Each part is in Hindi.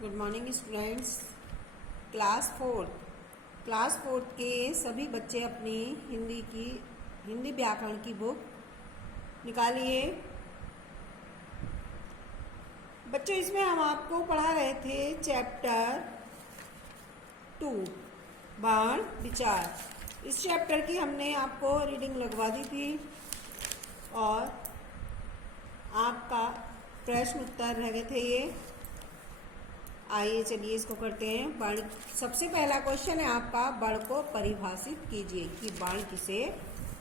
Good morning students. Class fourth के सभी बच्चे अपनी हिंदी व्याकरण की बुक निकालिए। बच्चों, इसमें हम आपको पढ़ा रहे थे चैप्टर 2 बाण विचार। इस चैप्टर की हमने आपको रीडिंग लगवा दी थी और आपका प्रश्न उत्तर रह गए थे ये। आइए चलिए इसको करते हैं। बाण, सबसे पहला क्वेश्चन है आपका, बाण को परिभाषित कीजिए कि बाण किसे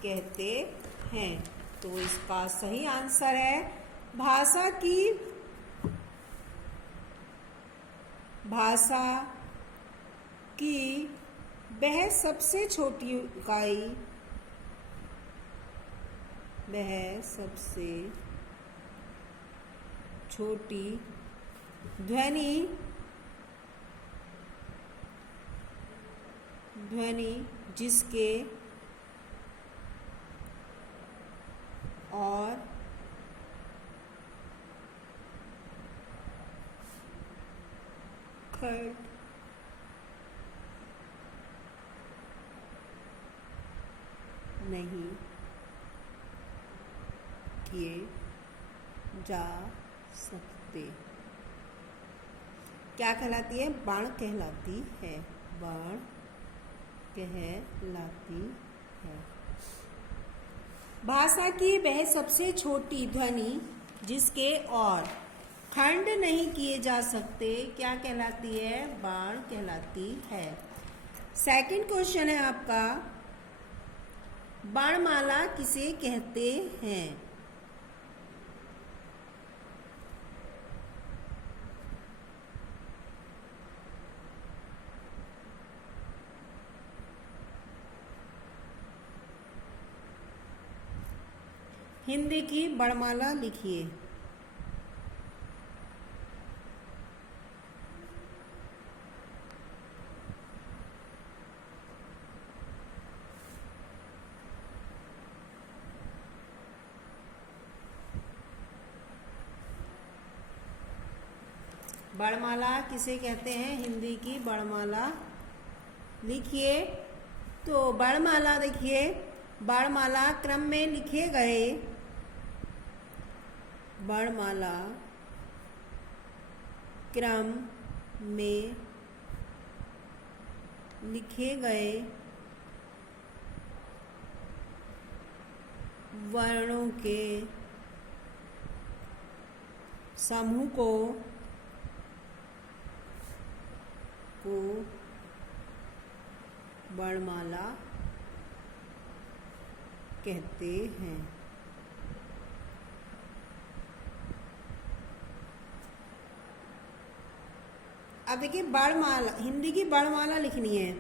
कहते हैं। तो इसका सही आंसर है भाषा की वह सबसे छोटी इकाई, वह सबसे छोटी ध्वनि जिसके और खड़ नहीं किए जा सकते क्या कहलाती है? बाण कहलाती है। बाण कहलाती है। भाषा की वह सबसे छोटी ध्वनि जिसके और खंड नहीं किए जा सकते क्या कहलाती है? बाण कहलाती है। सेकंड क्वेश्चन है आपका, बाणमाला किसे कहते हैं? हिंदी की वर्णमाला लिखिए। वर्णमाला किसे कहते हैं? हिंदी की वर्णमाला लिखिए। तो वर्णमाला देखिए, वर्णमाला क्रम में लिखे गए, वर्णमाला क्रम में लिखे गए वर्णों के समूह को वर्णमाला कहते हैं। अब देखिए, वर्णमाला, हिंदी की वर्णमाला लिखनी है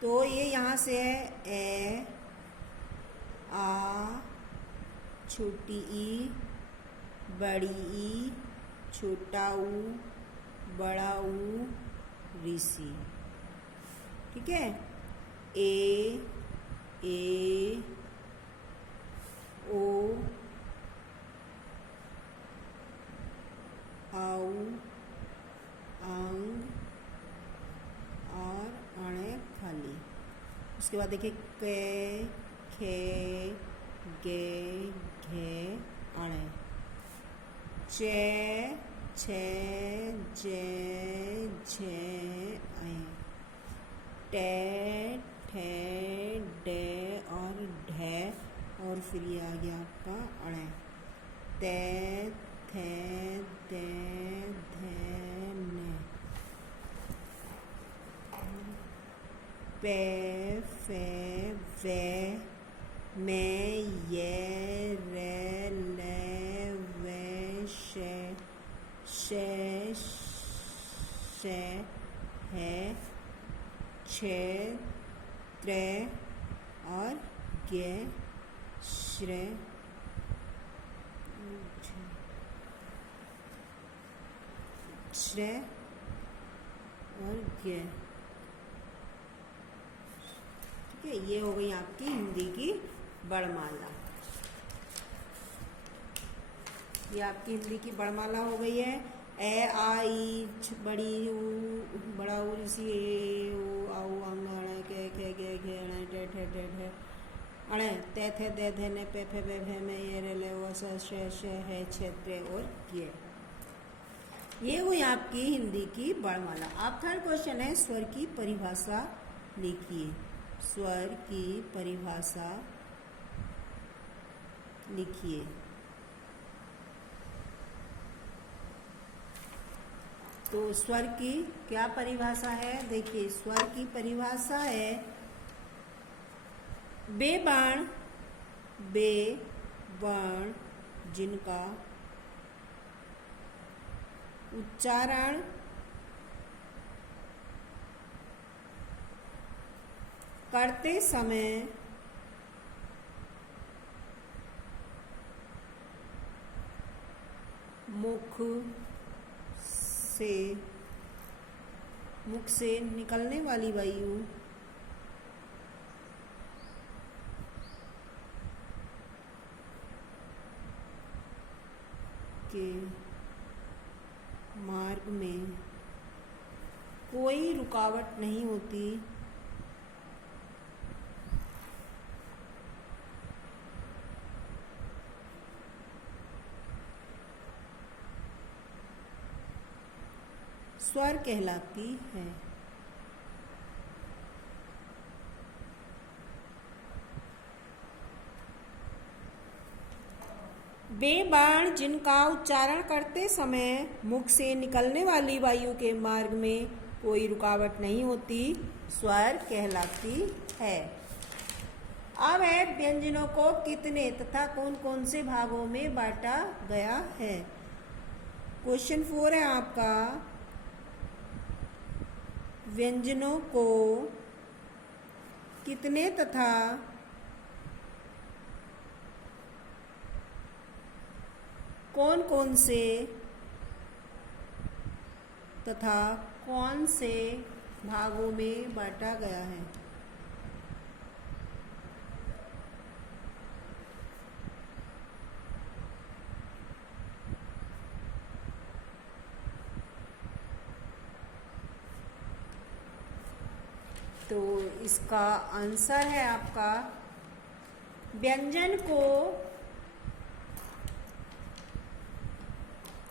तो ये यहाँ से है ए, आ, छोटी ई, बड़ी ई, छोटा ऊ, बड़ा ऊ, ऋषि। ठीक है। ए ओ, औ, अंग और अणे खाली। उसके बाद देखिए के, खे, गे, घे, अणे, चे, छे, जे, झे, ऐ, टे, ठे, डे और ढे, और फिर ये आ गया आपका अणे, ते, थे, दे, धे, ने, पे, फे, वे, में, ये, रे, ले, वे, शे, है, छे, त्रे और गे, श्रे, और गे। ठीक है, ये हो गई आपकी हिंदी की वर्णमाला। ये आपकी हिंदी की वर्णमाला हो गई है। ए आ ई बड़ी ऊ बड़ा ऊ ऋषि ए ओ आऊ अंग अण के खे गे घे अण टे ठे टे ठे अण ते थे दे धे ने पे फे बे भे में ये रे ले वो श है क्षेत्र और ये हुई आपकी हिंदी की वर्णमाला। आप थर्ड क्वेश्चन है स्वर की परिभाषा लिखिए। स्वर की परिभाषा लिखिए। तो स्वर की क्या परिभाषा है? देखिए, स्वर की परिभाषा है बे वर्ण जिनका उच्चारण करते समय मुख से निकलने वाली वायु के मार्ग में कोई रुकावट नहीं होती, स्वर कहलाती है। वे वर्ण जिनका उच्चारण करते समय मुख से निकलने वाली वायु के मार्ग में कोई रुकावट नहीं होती, स्वर कहलाती है। अब है व्यंजनों को कितने तथा कौन कौन से भागों में बांटा गया है। क्वेश्चन 4 है आपका, व्यंजनों को कितने तथा कौन कौन से तथा कौन से भागों में बांटा गया है। तो इसका आंसर है आपका, व्यंजन को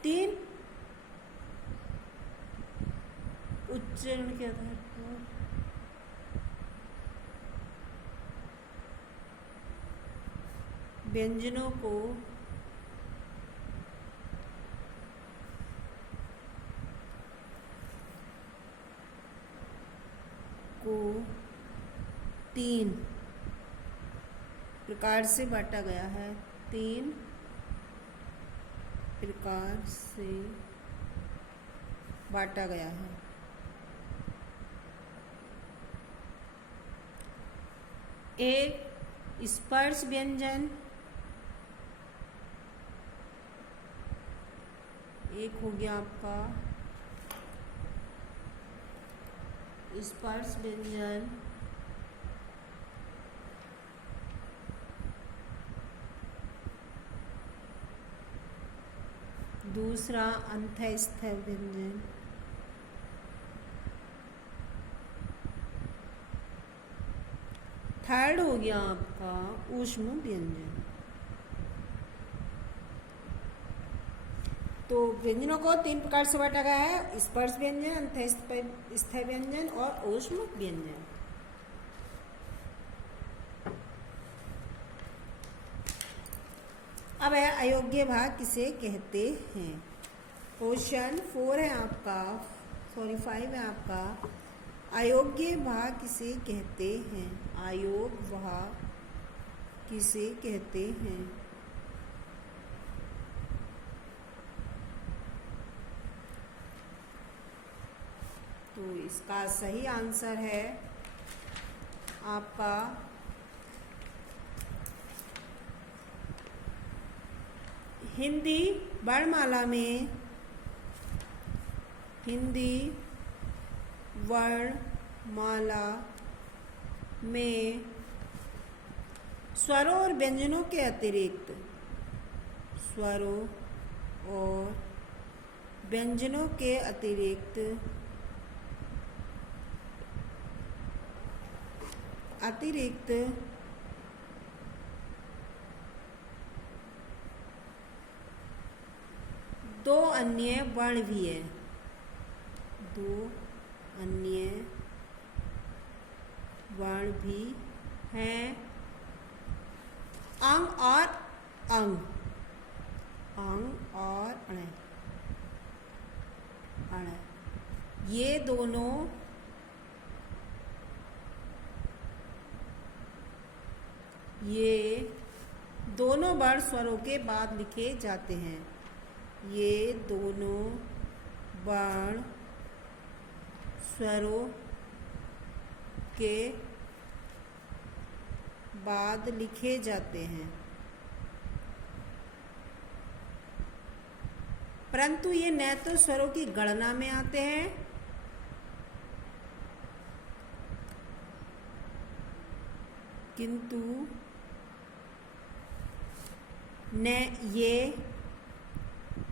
3 उच्चारण के आधार पर व्यंजनों को को 3 प्रकार से बांटा गया है। 3 प्रकार से बांटा गया है। एक स्पर्श व्यंजन, एक हो गया आपका स्पर्श व्यंजन, दूसरा अंतःस्थ व्यंजन, थर्ड हो गया आपका ऊष्म व्यंजन। तो व्यंजनों को 3 प्रकार से बांटा गया है, स्पर्श व्यंजन, अंतःस्थ व्यंजन और ऊष्म व्यंजन। अब है अयोग्य भाग किसे कहते हैं। क्वेश्चन 4 है आपका, सॉरी 5 है आपका, अयोग्य भाग किसे कहते हैं। अयोग्य भाग किसे कहते हैं। तो इसका सही आंसर है आपका हिंदी वर्णमाला में, हिंदी वर्णमाला में स्वरों और व्यंजनों के अतिरिक्त, स्वरों और व्यंजनों के अतिरिक्त दो अन्य वर्ण भी है, दो अन्य वर्ण भी हैं, अंग और अंग, अंग और अण, ये दोनों वर्ण स्वरों के बाद लिखे जाते हैं। ये दोनों वर्ण स्वरों के बाद लिखे जाते हैं, परंतु ये न तो स्वरों की गणना में आते हैं किंतु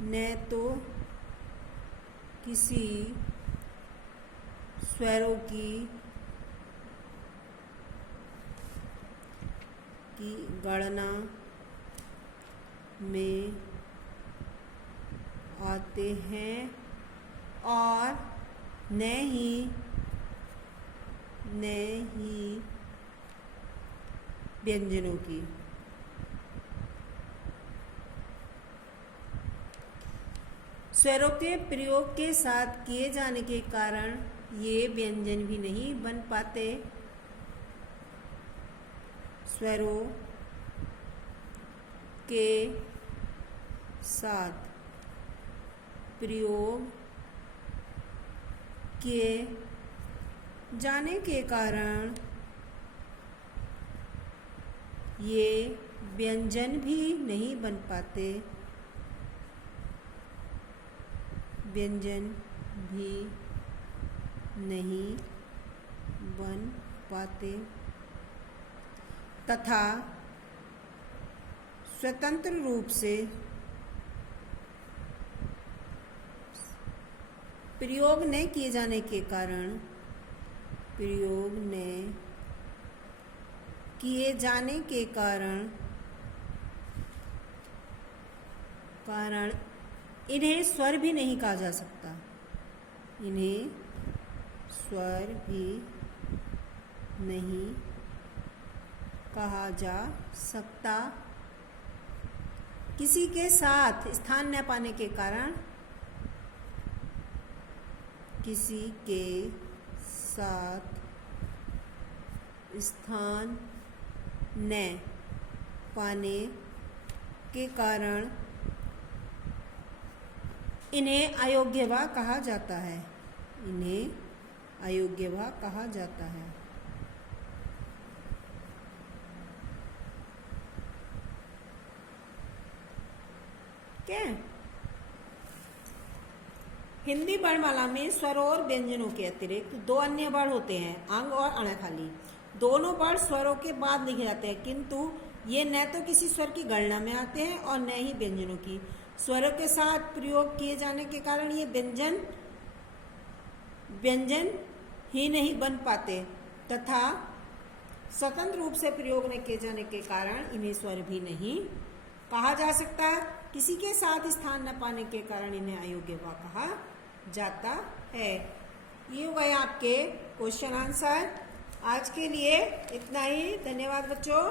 न तो किसी स्वरों की गणना में आते हैं और न ही व्यंजनों की। स्वरों के प्रयोग के साथ किए जाने के कारण ये व्यंजन भी नहीं बन पाते। स्वरों के साथ प्रयोग किए जाने के कारण ये व्यंजन भी नहीं बन पाते, व्यंजन भी नहीं बन पाते तथा स्वतंत्र रूप से प्रयोग न किए जाने के कारण, प्रयोग न किए जाने के कारण इन्हें स्वर भी नहीं कहा जा सकता, इन्हें स्वर भी नहीं कहा जा सकता। किसी के साथ स्थान न पाने के कारण, किसी के साथ स्थान न पाने के कारण इन्हें अयोग्यवा कहा जाता है, इन्हें अयोग्यवा कहा जाता है। क्या हिंदी वर्णमाला में स्वरों और व्यंजनों के अतिरिक्त दो अन्य वर्ण होते हैं, अंग और अण खाली। दोनों वर्ण स्वरों के बाद लिखे जाते हैं, किंतु ये न तो किसी स्वर की गणना में आते हैं और न ही व्यंजनों की। स्वरों के साथ प्रयोग किए जाने के कारण ये व्यंजन ही नहीं बन पाते तथा स्वतंत्र रूप से प्रयोग न किए जाने के कारण इन्हें स्वर भी नहीं कहा जा सकता। किसी के साथ स्थान न पाने के कारण इन्हें अयोग्यवा कहा जाता है। ये हुए आपके क्वेश्चन आंसर। आज के लिए इतना ही। धन्यवाद बच्चों।